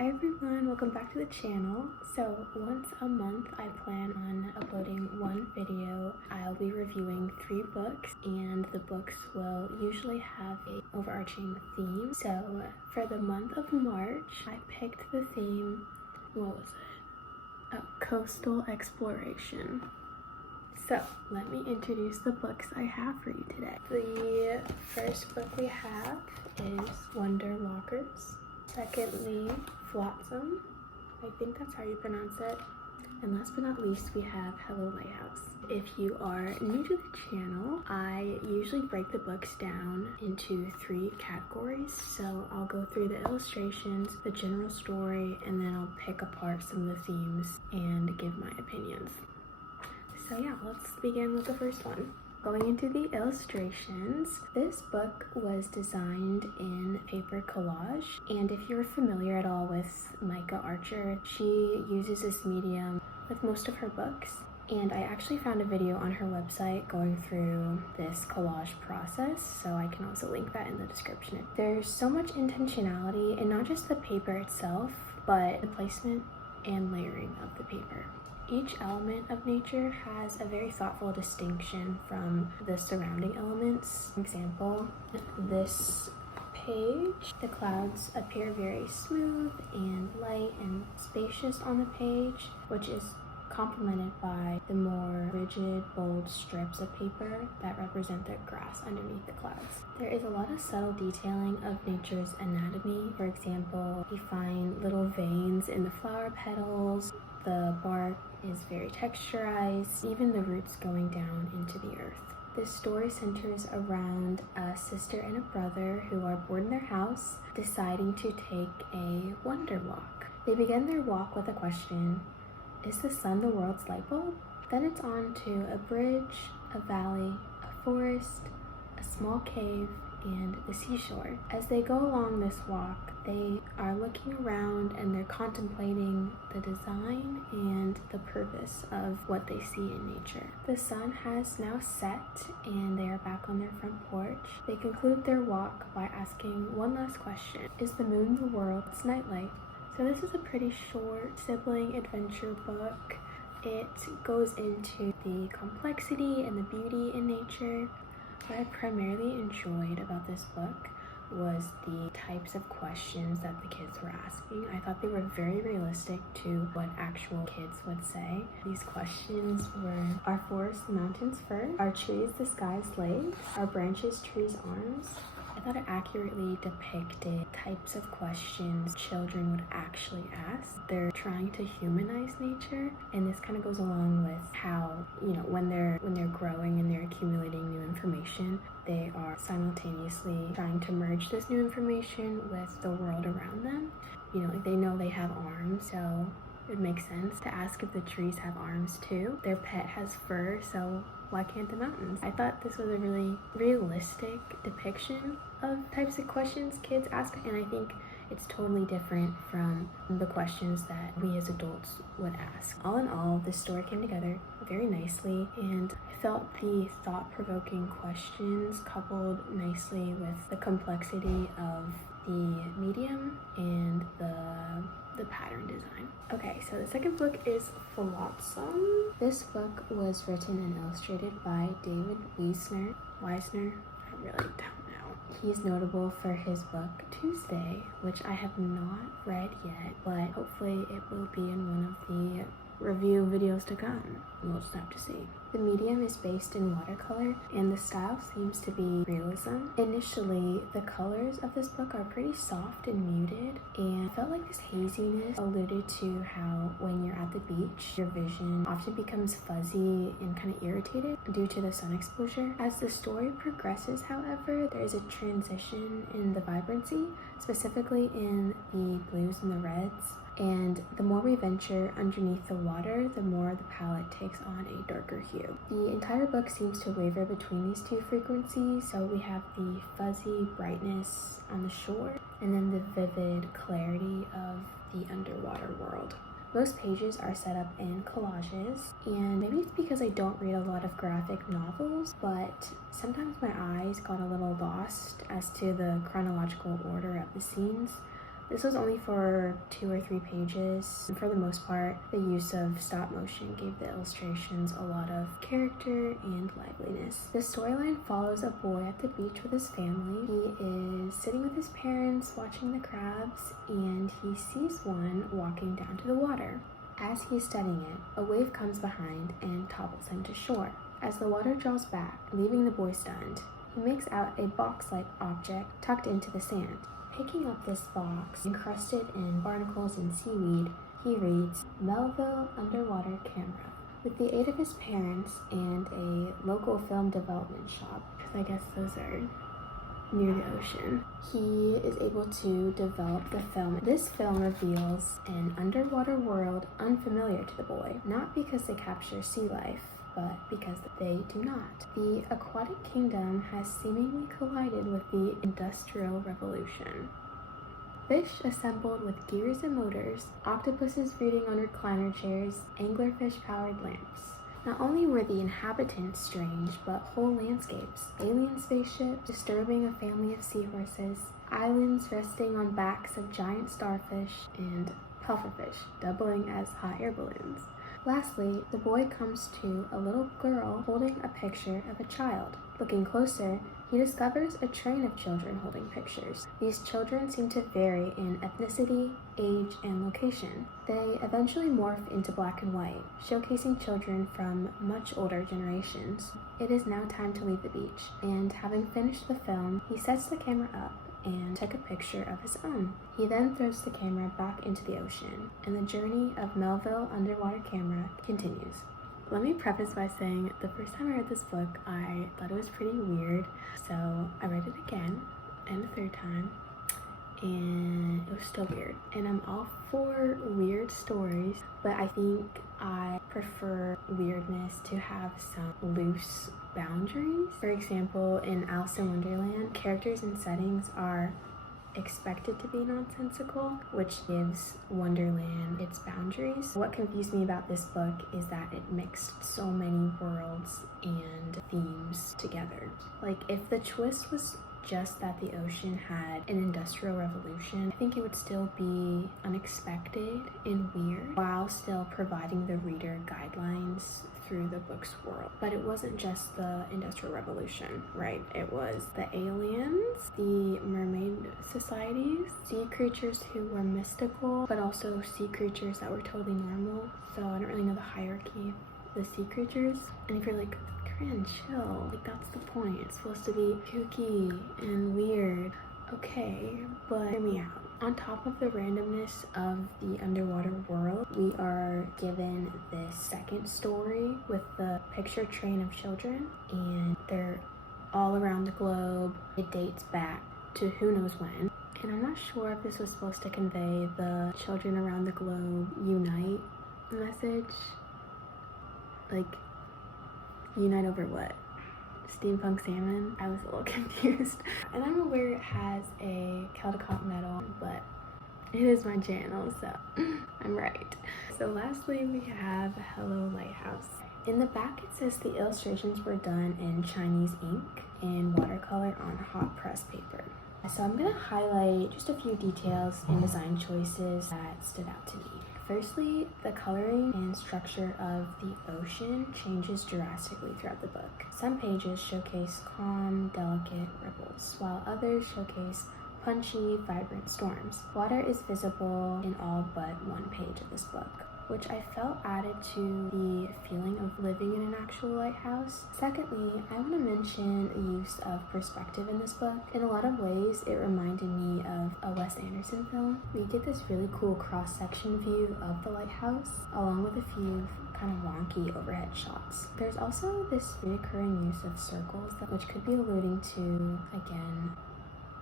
Hi everyone, welcome back to the channel. So once a month I plan on uploading one video. I'll be reviewing 3 books and the books will usually have an overarching theme. So for the month of March, I picked the theme, what was it? Oh, coastal exploration. So let me introduce the books I have for you today. The first book we have is Wonder Walkers. Secondly, Flotsam. I think that's how you pronounce it. And last but not least, we have Hello Lighthouse. If you are new to the channel, I usually break the books down into 3 categories. So I'll go through the illustrations, the general story, and then I'll pick apart some of the themes and give my opinions. So yeah, let's begin with the first one. Going into the illustrations, this book was designed in paper collage, and if you're familiar at all with Micah Archer, she uses this medium with most of her books, and I actually found a video on her website going through this collage process, so I can also link that in the description. There's so much intentionality in not just the paper itself, but the placement and layering of the paper. Each element of nature has a very thoughtful distinction from the surrounding elements. For example, this page, the clouds appear very smooth and light and spacious on the page, which is complemented by the more rigid, bold strips of paper that represent the grass underneath the clouds. There is a lot of subtle detailing of nature's anatomy. For example, you find little veins in the flower petals, the bark is very texturized, even the roots going down into the earth. This story centers around a sister and a brother who are bored in their house, deciding to take a wonder walk. They begin their walk with a question: is the sun the world's light bulb? Then it's on to a bridge, a valley, a forest, a small cave, and the seashore. As they go along this walk, they are looking around and they're contemplating the design and the purpose of what they see in nature. The sun has now set and they are back on their front porch. They conclude their walk by asking one last question: is the moon the world's nightlight? So this is a pretty short sibling adventure book. It goes into the complexity and the beauty in nature. What I primarily enjoyed about this book was the types of questions that the kids were asking. I thought they were very realistic to what actual kids would say. These questions were: are forests the mountains' fur? Are trees the sky's legs? Are branches trees' arms? I thought it accurately depicted types of questions children would actually ask. They're trying to humanize nature, and this kind of goes along with how, when they're growing and they're accumulating new information, they are simultaneously trying to merge this new information with the world around them. They know they have arms, so it makes sense to ask if the trees have arms too. Their pet has fur, so why can't the mountains? I thought this was a really realistic depiction of types of questions kids ask, and I think it's totally different from the questions that we as adults would ask. All in all, this story came together very nicely, and I felt the thought-provoking questions coupled nicely with the complexity of the medium and the pattern design. Okay, so the second book is Flotsam. This book was written and illustrated by David Wiesner. I really don't know. He's notable for his book Tuesday, which I have not read yet, but hopefully it will be in one of the review videos to come. We'll just have to see. The medium is based in watercolor and the style seems to be realism. Initially, the colors of this book are pretty soft and muted, and I felt like this haziness alluded to how when you're at the beach, your vision often becomes fuzzy and kind of irritated due to the sun exposure. As the story progresses, however, there is a transition in the vibrancy, specifically in the blues and the reds. And the more we venture underneath the water, the more the palette takes on a darker hue. The entire book seems to waver between these 2 frequencies, so we have the fuzzy brightness on the shore, and then the vivid clarity of the underwater world. Most pages are set up in collages, and maybe it's because I don't read a lot of graphic novels, but sometimes my eyes got a little lost as to the chronological order of the scenes. This was only for 2 or 3 pages, and for the most part, the use of stop motion gave the illustrations a lot of character and liveliness. The storyline follows a boy at the beach with his family. He is sitting with his parents watching the crabs, and he sees one walking down to the water. As he's studying it, a wave comes behind and topples him to shore. As the water draws back, leaving the boy stunned, he makes out a box-like object tucked into the sand. Picking up this box, encrusted in barnacles and seaweed, he reads, Melville Underwater Camera. With the aid of his parents and a local film development shop, because I guess those are near the ocean, he is able to develop the film. This film reveals an underwater world unfamiliar to the boy, not because they capture sea life, but because they do not. The aquatic kingdom has seemingly collided with the Industrial Revolution. Fish assembled with gears and motors, octopuses reading on recliner chairs, anglerfish-powered lamps. Not only were the inhabitants strange, but whole landscapes, alien spaceships disturbing a family of seahorses, islands resting on backs of giant starfish, and pufferfish doubling as hot air balloons. Lastly, the boy comes to a little girl holding a picture of a child. Looking closer, he discovers a train of children holding pictures. These children seem to vary in ethnicity, age, and location. They eventually morph into black and white, showcasing children from much older generations. It is now time to leave the beach, and having finished the film, he sets the camera up and took a picture of his own. He then throws the camera back into the ocean, and the journey of Melville Underwater Camera continues. Let me preface by saying the first time I read this book, I thought it was pretty weird, so I read it again, and a third time, and it was still weird. And I'm all for weird stories, but I think I prefer weirdness to have some loose boundaries. For example, in Alice in Wonderland, characters and settings are expected to be nonsensical, which gives Wonderland its boundaries. What confused me about this book is that it mixed so many worlds and themes together. Like, if the twist was just that the ocean had an industrial revolution, I think it would still be unexpected and weird while still providing the reader guidelines through the book's world. But it wasn't just the industrial revolution, right? It was the aliens, the mermaid societies, sea creatures who were mystical, but also sea creatures that were totally normal. So I don't really know the hierarchy of the sea creatures. And if you're like, and chill, like, that's the point. It's supposed to be kooky and weird. Okay, but hear me out. On top of the randomness of the underwater world, we are given this second story with the picture train of children, and they're all around the globe. It dates back to who knows when. And I'm not sure if this was supposed to convey the children around the globe unite message. Like, unite over what? Steampunk salmon? I was a little confused. And I'm aware it has a Caldecott medal, but it is my channel, so I'm right. So lastly, we have Hello Lighthouse. In the back, it says the illustrations were done in Chinese ink and watercolor on hot press paper. So I'm gonna highlight just a few details and design choices that stood out to me. Firstly, the coloring and structure of the ocean changes drastically throughout the book. Some pages showcase calm, delicate ripples, while others showcase punchy, vibrant storms. Water is visible in all but one page of this book, which I felt added to the feeling of living in an actual lighthouse. Secondly, I want to mention the use of perspective in this book. In a lot of ways, it reminded me of a Wes Anderson film. We get this really cool cross-section view of the lighthouse, along with a few kind of wonky overhead shots. There's also this recurring use of circles, which could be alluding to, again,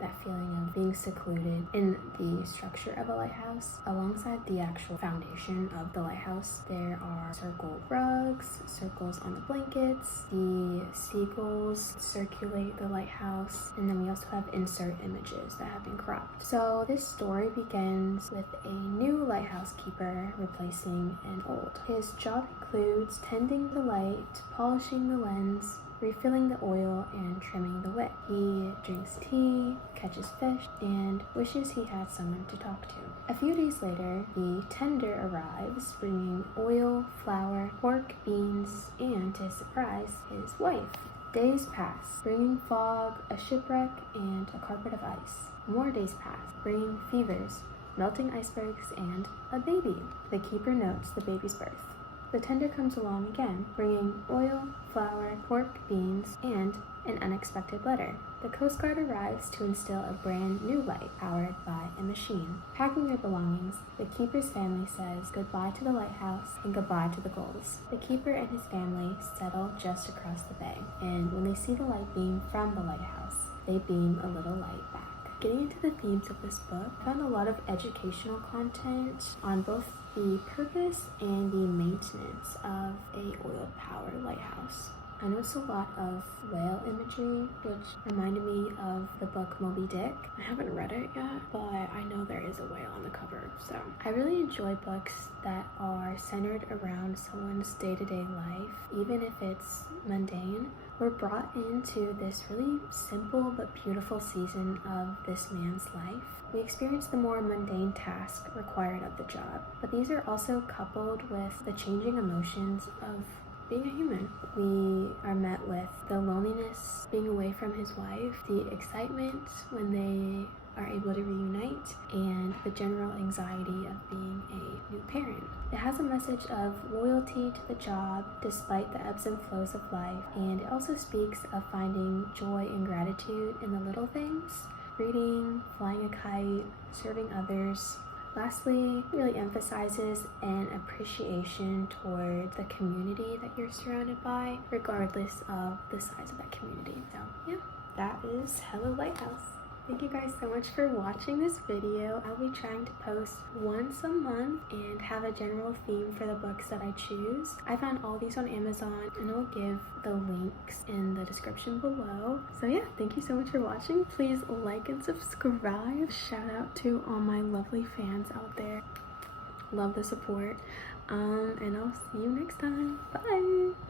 that feeling of being secluded in the structure of a lighthouse. Alongside the actual foundation of the lighthouse, there are circle rugs, circles on the blankets, the seagulls circulate the lighthouse, and then we also have insert images that have been cropped. So this story begins with a new lighthouse keeper replacing an old. His job includes tending the light, polishing the lens, refilling the oil and trimming the wick. He drinks tea, catches fish, and wishes he had someone to talk to. A few days later, the tender arrives, bringing oil, flour, pork, beans, and, to his surprise, his wife. Days pass, bringing fog, a shipwreck, and a carpet of ice. More days pass, bringing fevers, melting icebergs, and a baby. The keeper notes the baby's birth. The tender comes along again, bringing oil, flour, pork, beans, and an unexpected letter. The Coast Guard arrives to instill a brand new light powered by a machine. Packing their belongings, the keeper's family says goodbye to the lighthouse and goodbye to the gulls. The keeper and his family settle just across the bay, and when they see the light beam from the lighthouse, they beam a little light back. Getting into the themes of this book, I found a lot of educational content on both the purpose and the maintenance of a oil-powered lighthouse. I noticed a lot of whale imagery, which reminded me of the book Moby Dick. I haven't read it yet, but I know there is a whale on the cover, so I really enjoy books that are centered around someone's day-to-day life, even if it's mundane. We're brought into this really simple but beautiful season of this man's life. We experience the more mundane task required of the job, but these are also coupled with the changing emotions of being a human. We are met with the loneliness being away from his wife, the excitement when they are able to reunite, and the general anxiety of being a new parent. It has a message of loyalty to the job despite the ebbs and flows of life, and it also speaks of finding joy and gratitude in the little things: reading, flying a kite, serving others. Lastly, it really emphasizes an appreciation toward the community that you're surrounded by, regardless of the size of that community. So yeah, that is Hello Lighthouse. Thank you guys so much for watching this video. I'll be trying to post once a month and have a general theme for the books that I choose. I found all these on Amazon, and I'll give the links in the description below. So yeah, thank you so much for watching. Please like and subscribe. Shout out to all my lovely fans out there. Love the support. And I'll see you next time. Bye!